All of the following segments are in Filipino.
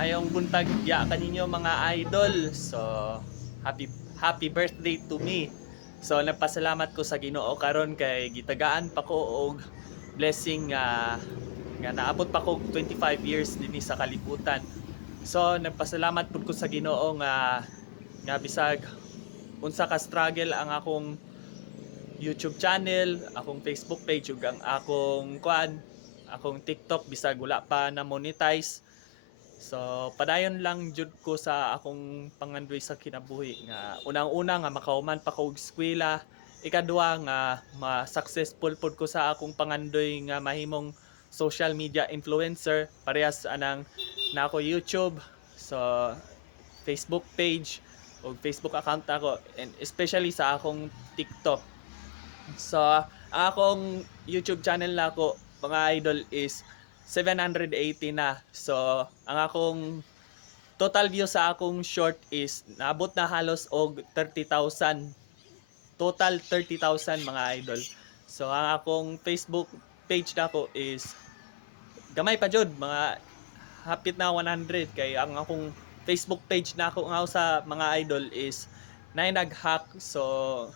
Mayong buntag ya kaninyo mga idol. So, happy birthday to me. So, nagpasalamat ko sa Ginoo karon kay gitagaan pa ko og blessing nga naabot pa ko 25 years dinhi sa kalibutan. So, nagpasalamat pud ko sa Ginoo nga bisag unsa ka struggle ang akong YouTube channel, akong Facebook page ug ang akong TikTok bisag wala pa na monetize. So, padayon lang jud ko sa akong pangandoy sa kinabuhi nga unang-una nga makahuman pa ko og eskwela, ikaduha nga ma-successful pud ko sa akong pangandoy nga mahimong social media influencer parehas anang na ako YouTube, so Facebook page o Facebook account ako, and especially sa akong TikTok. So, ang akong YouTube channel na ako, mga idol, is 780 na. So, ang akong total view sa akong short is naabot na halos og 30,000. Total 30,000 mga idol. So, ang akong Facebook page na ako is gamay pa jud, mga hapit na 100 kay ang akong Facebook page na ako nga sa mga idol is na nag-hack. So,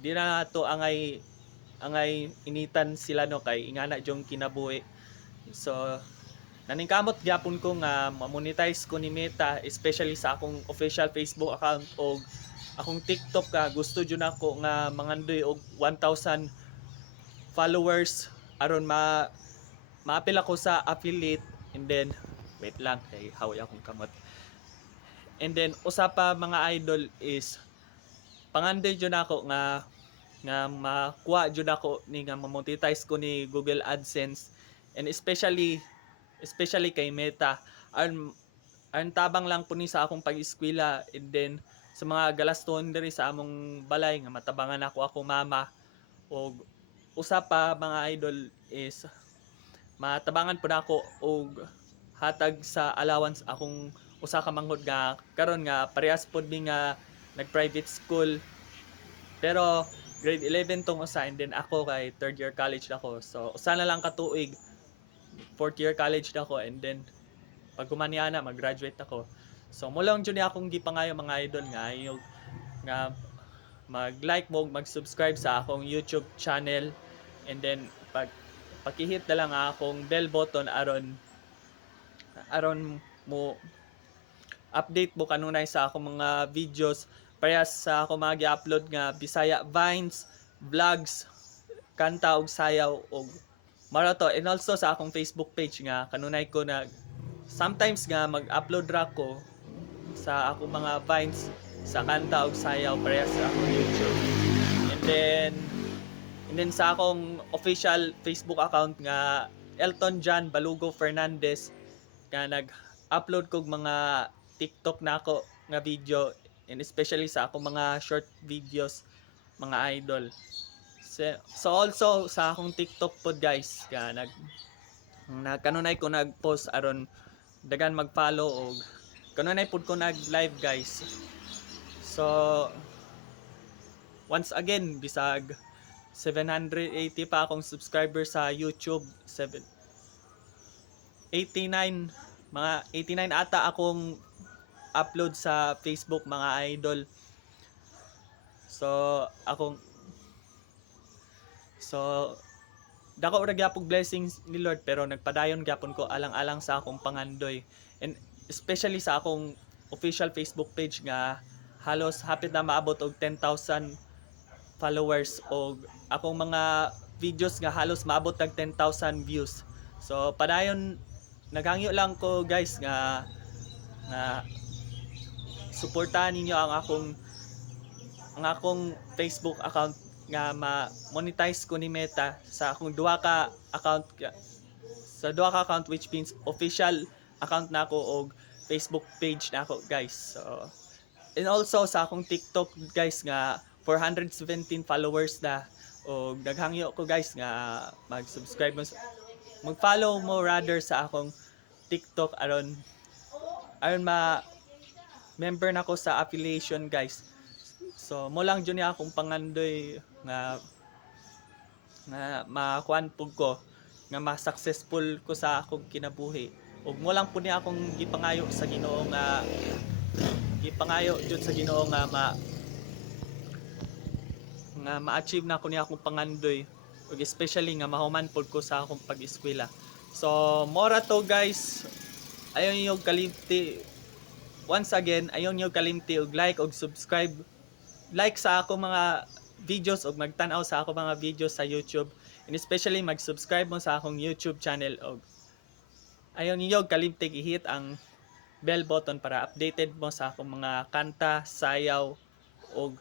di na to angay initan sila no kay ingana jong kinabuhi. So, naningkamot gyapon ko nga ma-monetize ko ni Meta, especially sa akong official Facebook account o akong TikTok ka gusto jud nako nga mangandoy og 1,000 followers aron maapil ako sa affiliate, and then wait lang kay haway akong kamot. And then usa pa mga idol is pangandoy jud nako nga makuha jud ako ni nga ma-monetize ko ni Google AdSense, and especially kay Meta aron tabang lang po ni sa akong pag-eskwela, and then sa mga galaston diri sa among balay nga matabangan ako akong mama, o usa pa mga idol is matabangan po na ako og hatag sa allowance akong usa ka manghod nga karon nga parehas pod mi nga nag private school, pero grade 11 tong usa, and then ako kay third year college na ako. So usa na lang ka tuig, fourth year college na ako, and then pag kumaniya na mag-graduate ako. So mo lang jud akong gipangayo mga idol nga mag-like mo, mag-subscribe sa akong YouTube channel, and then pakihit na lang akong bell button aron mo update mo kanunay sa akong mga videos parehas sa akong mga gi-upload nga Bisaya Vines, vlogs, kanta og sayaw og marato, and also sa akong Facebook page nga kanunay ko na sometimes nga mag-upload ra ko sa akong mga vines sa kanta og sayaw parehas sa akong YouTube. And then sa akong official Facebook account nga Elton John Balugo Fernandez, nga nag-upload kog mga TikTok na ako nga video, and especially sa akong mga short videos mga idol. So also sa akong TikTok pod guys, kanunay ko nag-post aron dagan mag-follow, og kanunay pod ko nag-live guys. So once again, bisag 780 pa akong subscriber sa YouTube, 89 mga 89 ata akong upload sa Facebook mga idol. So akong dako ra gyapon blessings ni Lord, pero nagpadayon gyapon ko alang-alang sa akong pangandoy, and especially sa akong official Facebook page nga halos hapit na maabot og 10,000 followers, og akong mga videos nga halos maabot tag 10,000 views. So padayon naghangyo lang ko guys nga suportahan ninyo ang akong Facebook account nga ma-monetize ko ni Meta sa akong duha ka account, which means official account na ako og Facebook page na ako guys. So and also sa akong TikTok guys nga 417 followers na, og naghangyo ko guys nga mag-follow mo rather sa akong TikTok aron member na ko sa affiliation guys. So mo lang jud ni akong pangandoy nga makuan pug ko nga ma-successful ko sa akong kinabuhi. ug mo lang po niya akong gipangayo sa Ginoo nga gipangayo jud sa Ginoo nga ma-achieve na ko niya akong pangandoy, ug especially nga mahuman pod ko sa akong pag-eskwela. So mora to guys, ayon niyo kalimti once again, ayon niyo kalimti og like og subscribe, like sa ako mga videos og magtan-aw sa ako mga videos sa YouTube, and especially mag-subscribe mo sa akong YouTube channel, og ayon niyo kalimti i-hit ang bell button para updated mo sa akong mga kanta, sayaw og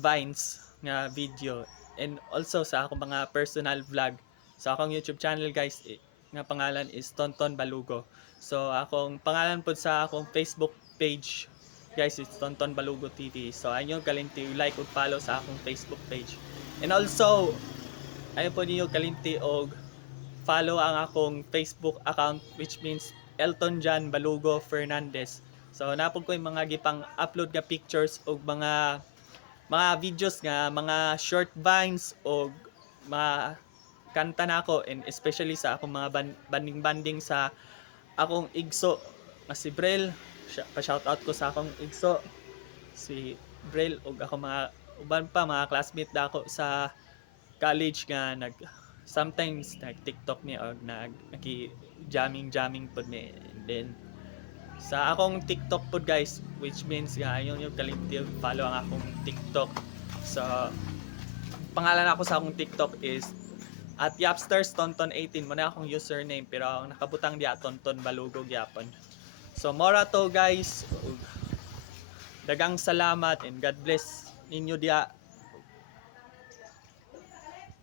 vines nga video, and also sa akong mga personal vlog sa akong YouTube channel guys, nga pangalan is Tonton Balugo. So akong pangalan pod sa akong Facebook page guys is Tonton Balugo TV. So ayun kalimti like ug follow sa akong Facebook page, and also ayun po niyo kalimti og follow ang akong Facebook account, which means Elton John Balugo Fernandez. So napod ko yung mga gipang upload nga pictures og mga videos nga mga short vines o mga kanta na ako, and especially sa akong mga banding sa akong igso nga si Brel. Pa-shoutout ko sa akong igso si Brel og ako mga uban pa mga classmate dako sa college nga sometimes nag TikTok ni og nagi jamming pod mi. And then sa akong TikTok pod guys, which means nga ayun yung kalimti follow ang akong TikTok. So pangalan ako sa akong TikTok is at Yapsters Tonton 18 mo na akong username, pero ang nakabutang diya Tonton Balugo gyapon. So mora to guys, dagang salamat and God bless ninyo diya